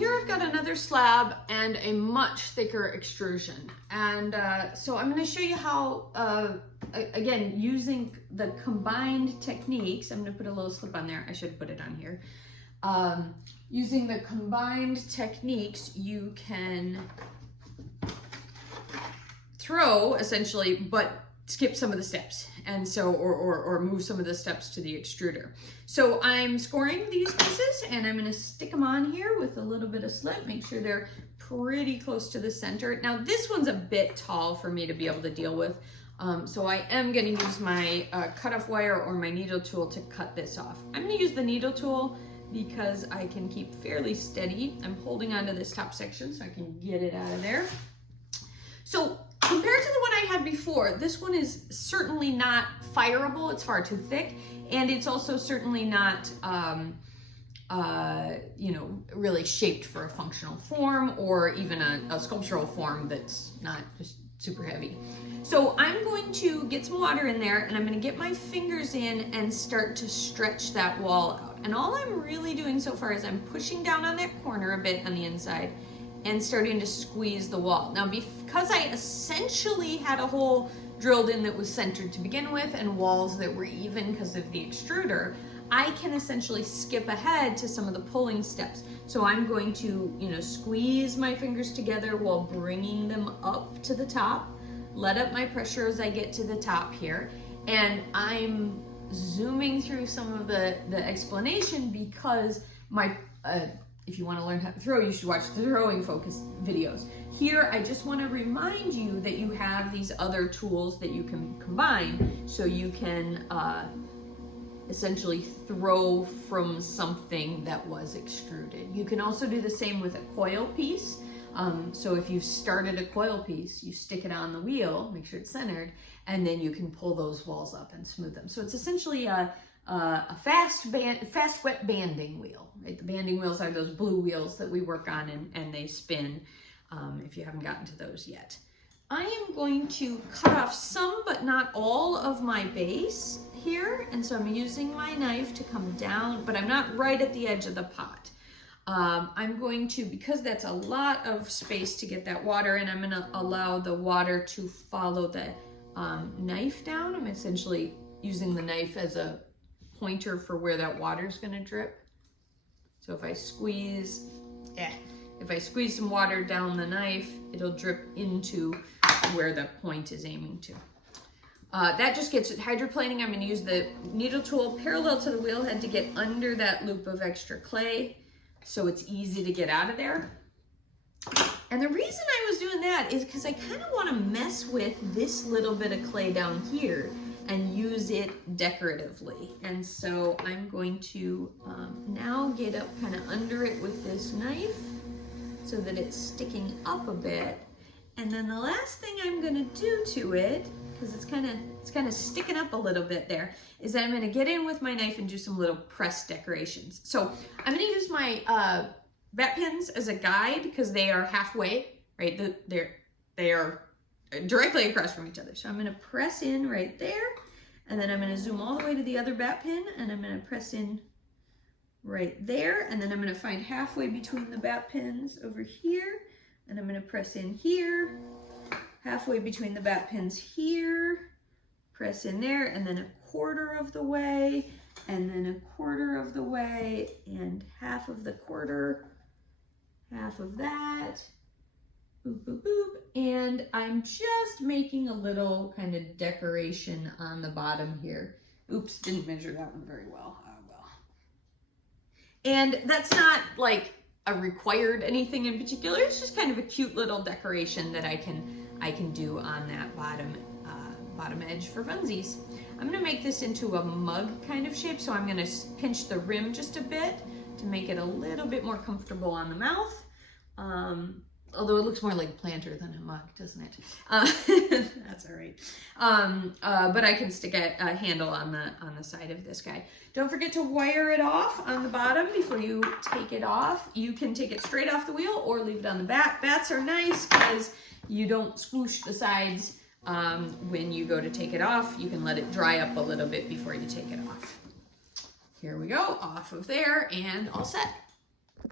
here I've got another slab and a much thicker extrusion. And so I'm going to show you how, again, using the combined techniques, I'm going to put a little slip on there. I should put it on here. Using the combined techniques, you can throw essentially, but skip some of the steps, and so or move some of the steps to the extruder. So I'm scoring these pieces and I'm going to stick them on here with a little bit of slip, make sure they're pretty close to the center. Now this one's a bit tall for me to be able to deal with, so I am going to use my cutoff wire or my needle tool to cut this off. I'm going to use the needle tool because I can keep fairly steady. I'm holding onto this top section so I can get it out of there. So compared to the one I had before, this one is certainly not fireable. It's far too thick, and it's also certainly not, you know, really shaped for a functional form or even a sculptural form that's not just super heavy. So I'm going to get some water in there, and I'm going to get my fingers in and start to stretch that wall out. And all I'm really doing so far is I'm pushing down on that corner a bit on the inside and starting to squeeze the wall. Now, because I essentially had a hole drilled in that was centered to begin with and walls that were even because of the extruder, I can essentially skip ahead to some of the pulling steps. So I'm going to, you know, squeeze my fingers together while bringing them up to the top, let up my pressure as I get to the top here, and I'm zooming through some of the explanation because my, if you want to learn how to throw, you should watch the throwing focus videos. Here, I just want to remind you that you have these other tools that you can combine so you can essentially throw from something that was extruded. You can also do the same with a coil piece. So if you've started a coil piece, you stick it on the wheel, make sure it's centered, and then you can pull those walls up and smooth them. So it's essentially a fast wet banding wheel. Right? The banding wheels are those blue wheels that we work on, and they spin, if you haven't gotten to those yet. I am going to cut off some but not all of my base here, and so I'm using my knife to come down, but I'm not right at the edge of the pot. I'm going to, because that's a lot of space to get that water in, I'm going to allow the water to follow the knife down. I'm essentially using the knife as a pointer for where that water is going to drip. So if I squeeze some water down the knife, it'll drip into where the point is aiming to. That just gets it hydroplaning. I'm going to use the needle tool parallel to the wheel head to get under that loop of extra clay so it's easy to get out of there. And the reason I was doing that is because I kind of want to mess with this little bit of clay down here and use it decoratively. And so I'm going to now get up kind of under it with this knife so that it's sticking up a bit. And then the last thing I'm going to do to it, because it's kind of sticking up a little bit there, is that I'm going to get in with my knife and do some little press decorations. So I'm going to use my bat pins as a guide because they are halfway, right? They are directly across from each other. So I'm going to press in right there, and then I'm going to zoom all the way to the other bat pin, and I'm going to press in right there, and then I'm going to find halfway between the bat pins over here, and I'm going to press in here, halfway between the bat pins here, press in there, and then a quarter of the way, and then a quarter of the way, and half of the quarter, half of that, boop, boop, boop, and I'm just making a little kind of decoration on the bottom here. Oops, didn't measure that one very well. Oh well. And that's not like a required anything in particular. It's just kind of a cute little decoration that I can do on that bottom edge for funsies. I'm going to make this into a mug kind of shape, so I'm going to pinch the rim just a bit to make it a little bit more comfortable on the mouth. Although it looks more like a planter than a mug, doesn't it? That's all right. But I can stick a handle on the side of this guy. Don't forget to wire it off on the bottom before you take it off. You can take it straight off the wheel or leave it on the bat. Bats are nice because you don't swoosh the sides when you go to take it off. You can let it dry up a little bit before you take it off. Here we go, off of there and all set.